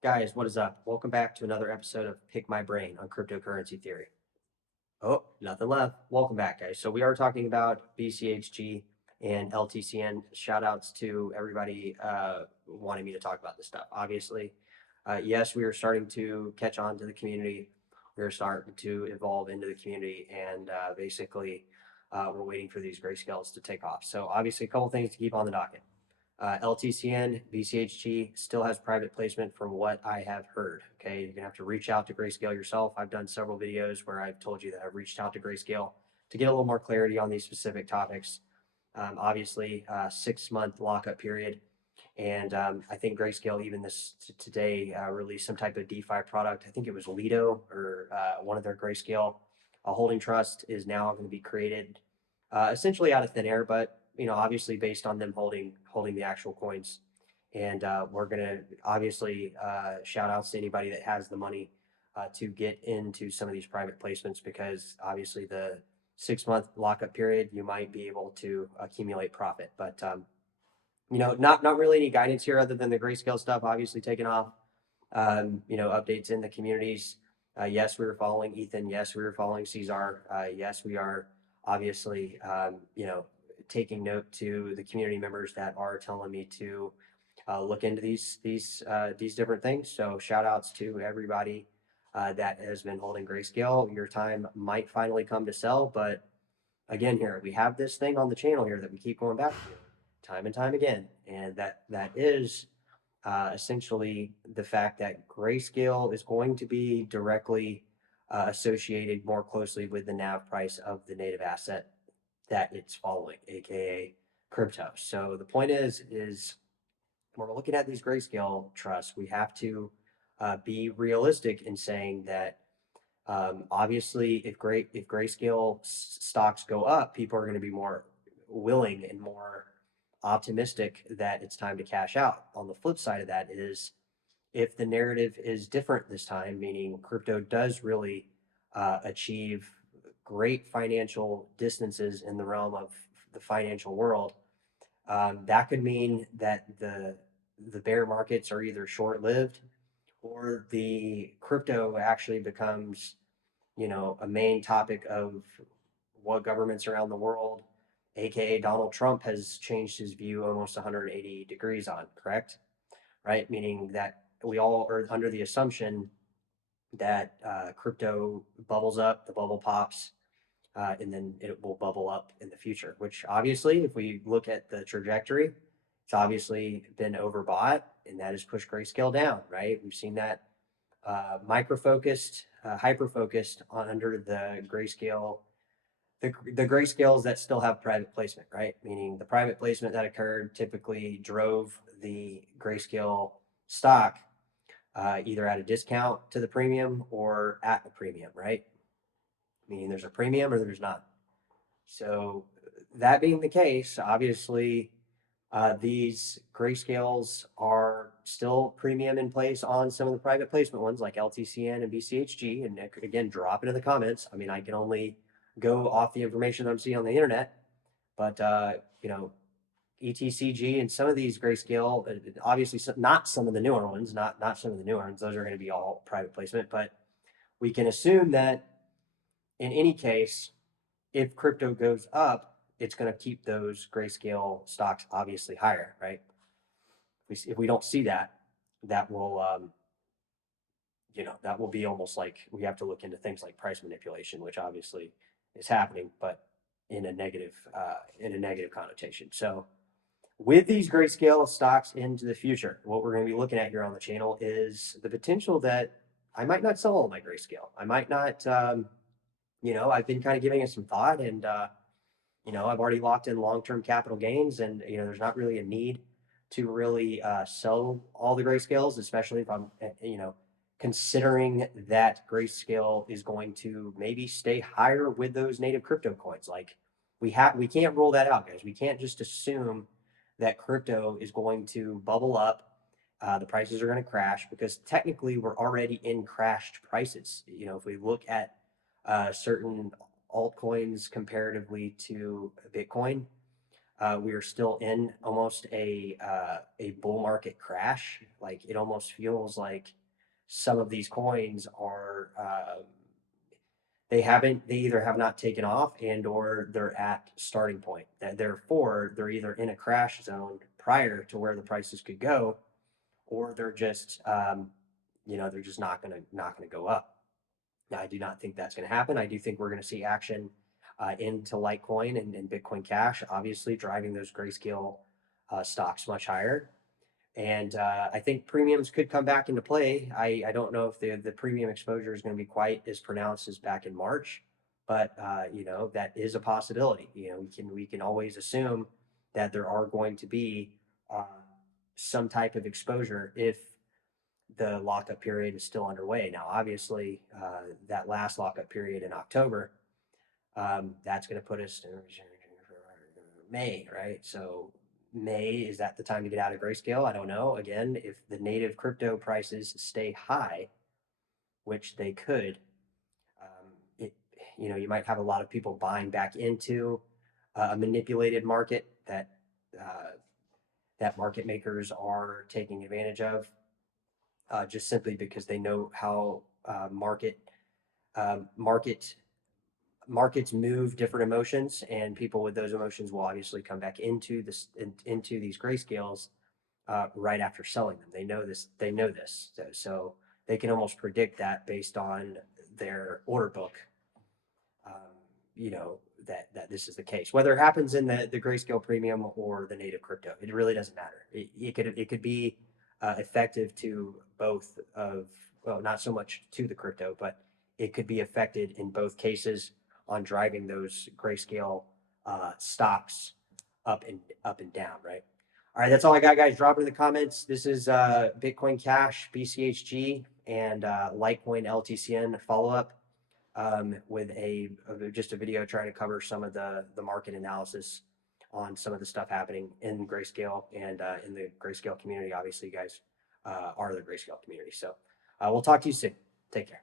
Guys, what is up? Welcome back to another episode of Pick My Brain on cryptocurrency theory. Oh, nothing left. Welcome back, guys. So we are talking about BCHG and LTCN. Shout outs to everybody wanting me to talk about this stuff. Obviously, yes, we are starting to catch on to the community. We're starting to evolve into the community, and basically, we're waiting for these grayscales to take off. So obviously, a couple things to keep on the docket. LTCN, BCHG still has private placement from what I have heard. Okay, you're gonna have to reach out to Grayscale yourself. I've done several videos where I've told you that I've reached out to Grayscale to get a little more clarity on these specific topics. Obviously, 6 month lockup period. And I think Grayscale even this today released some type of DeFi product. I think it was Lido or one of their Grayscale holding trust is now going to be created essentially out of thin air, but obviously based on them holding the actual coins. And we're gonna obviously shout outs to anybody that has the money to get into some of these private placements because obviously the 6 month lockup period you might be able to accumulate profit, but not really any guidance here other than the grayscale stuff obviously taking off. Updates in the communities. Yes, we were following Ethan. Yes, we were following Cesar. Yes, we are obviously, taking note to the community members that are telling me to look into these different things. So shout outs to everybody that has been holding grayscale. Your time might finally come to sell, but again, here we have this thing on the channel here that we keep going back to time and time again, and that is essentially the fact that grayscale is going to be directly associated more closely with the NAV price of the native asset that it's following, aka crypto. So the point is when we're looking at these grayscale trusts, we have to be realistic in saying that obviously if grayscale stocks go up, people are going to be more willing and more optimistic that it's time to cash out. On the flip side of that is if the narrative is different this time, meaning crypto does really achieve great financial distances in the realm of the financial world, that could mean that the bear markets are either short lived or the crypto actually becomes a main topic of what governments around the world, aka Donald Trump, has changed his view almost 180 degrees on, correct? Right? Meaning that we all are under the assumption that crypto bubbles up, the bubble pops, and then it will bubble up in the future, which obviously, if we look at the trajectory, it's obviously been overbought and that has pushed grayscale down, right? We've seen that micro focused, hyper focused on under the grayscale, the grayscales that still have private placement, right? Meaning the private placement that occurred typically drove the grayscale stock either at a discount to the premium or at a premium, right? Meaning there's a premium or there's not. So that being the case, obviously these grayscales are still premium in place on some of the private placement ones like LTCN and BCHG. And again, drop it in the comments. I mean, I can only go off the information that I'm seeing on the internet, but ETCG and some of these grayscale, obviously not some of the newer ones, not some of the newer ones. Those are going to be all private placement, but we can assume that in any case, if crypto goes up, it's going to keep those grayscale stocks obviously higher, right? If we don't see that, that will that will be almost like we have to look into things like price manipulation, which obviously is happening, but in a negative connotation. So with these grayscale stocks into the future, what we're going to be looking at here on the channel is the potential that I might not sell all my grayscale. I might not. I've been kind of giving it some thought, and I've already locked in long-term capital gains, and there's not really a need to really sell all the grayscales, especially if I'm, considering that grayscale is going to maybe stay higher with those native crypto coins. Like we can't rule that out, guys. We can't just assume that crypto is going to bubble up. The prices are going to crash because technically we're already in crashed prices. If we look at certain altcoins comparatively to Bitcoin, We are still in almost a bull market crash. Like it almost feels like some of these coins are they either have not taken off and or they're at starting point. That therefore they're either in a crash zone prior to where the prices could go, or they're just they're just not gonna go up. Now, I do not think that's going to happen. I do think we're going to see action into Litecoin and Bitcoin Cash, obviously driving those Grayscale stocks much higher. And I think premiums could come back into play. I don't know if the premium exposure is going to be quite as pronounced as back in March, but that is a possibility. We can always assume that there are going to be uh, some type of exposure if the lockup period is still underway. Now, obviously, that last lockup period in October, that's going to put us in May, right? So May, is that the time to get out of Grayscale? I don't know. Again, if the native crypto prices stay high, which they could, it, you might have a lot of people buying back into a manipulated market uh, that market makers are taking advantage of, just simply because they know how markets move different emotions, and people with those emotions will obviously come back into these grayscales right after selling them. They know this. They know this, so they can almost predict that based on their order book. Um, that this is the case. Whether it happens in the grayscale premium or the native crypto, it really doesn't matter. It could be effective to both of, well, not so much to the crypto, but it could be affected in both cases on driving those grayscale stocks up and down, right? All right, that's all I got, guys. Drop it in the comments. This is Bitcoin Cash, BCHG, and Litecoin LTCN follow up with just a video trying to cover some of the market analysis on some of the stuff happening in Grayscale and in the Grayscale community. Obviously, you guys are the Grayscale community. So we'll talk to you soon. Take care.